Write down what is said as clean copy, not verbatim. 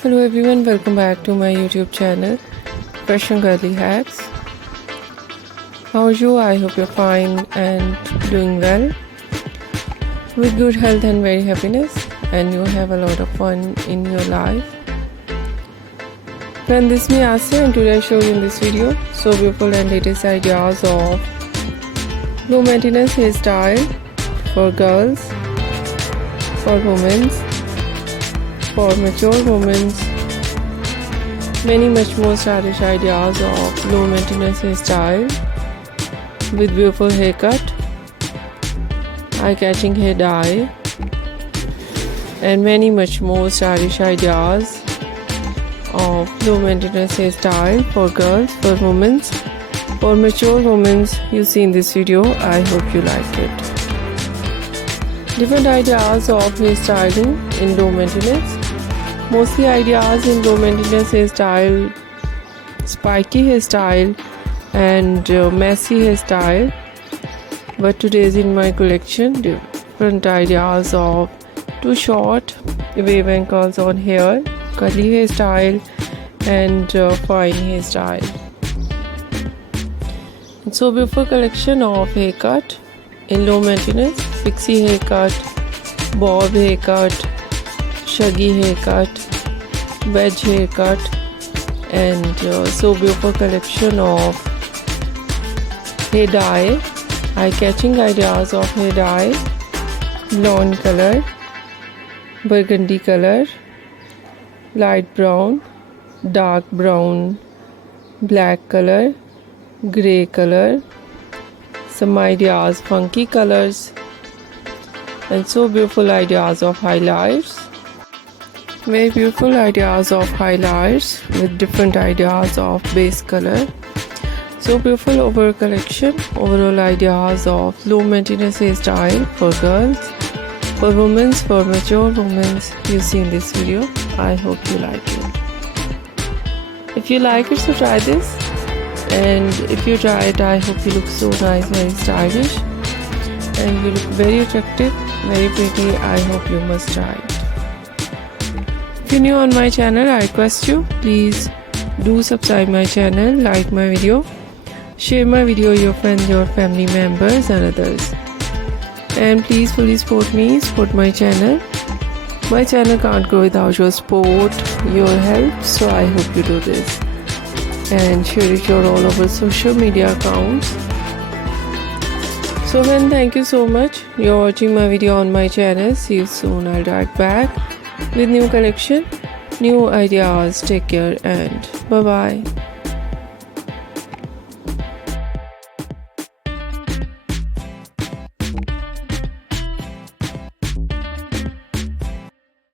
Hello everyone, welcome back to my YouTube channel Fashion Girly Hacks. How are you? I hope you're fine and doing well, with good health and very happiness, and you have a lot of fun in your life. Friend, this is me Asya, and today I show you in this video so beautiful and latest ideas of low maintenance hairstyle for girls, for women, for mature women, many much more stylish ideas of low maintenance hairstyle with beautiful haircut, eye-catching hair dye, and many much more stylish ideas of low maintenance hairstyle for girls, for women, for mature women you see in this video. I hope you like it. Different ideas of hairstyling in low maintenance. Mostly ideas in low maintenance hairstyle, spiky hairstyle and messy hairstyle, but today is in my collection different ideas of too short, wave and curls on hair, curly hairstyle and fine hairstyle. It's so beautiful collection of haircut in low maintenance: pixie haircut, bob haircut, shaggy haircut, wedge haircut, and so beautiful collection of hair dye, eye-catching ideas of hair dye: blonde color, burgundy color, light brown, dark brown, black color, grey color, some ideas funky colors, and so beautiful ideas of highlights. Very beautiful ideas of highlights with different ideas of base color. So beautiful overall collection, overall ideas of low maintenance hairstyle for girls, for women, for mature women you see in this video. I hope you like it. If you like it, so try this, and if you try it, I hope you look so nice, very stylish, and you look very attractive, very pretty. I hope you must try it. If you're new on my channel, I request you, please do subscribe my channel, like my video, share my video with your friends, your family members and others. And please fully support me, support my channel. My channel can't grow without your support, your help, so I hope you do this. And share it your all over social media accounts. So then, thank you so much. You're watching my video on my channel. See you soon. I'll direct back with new collection, new ideas. Take care and bye bye.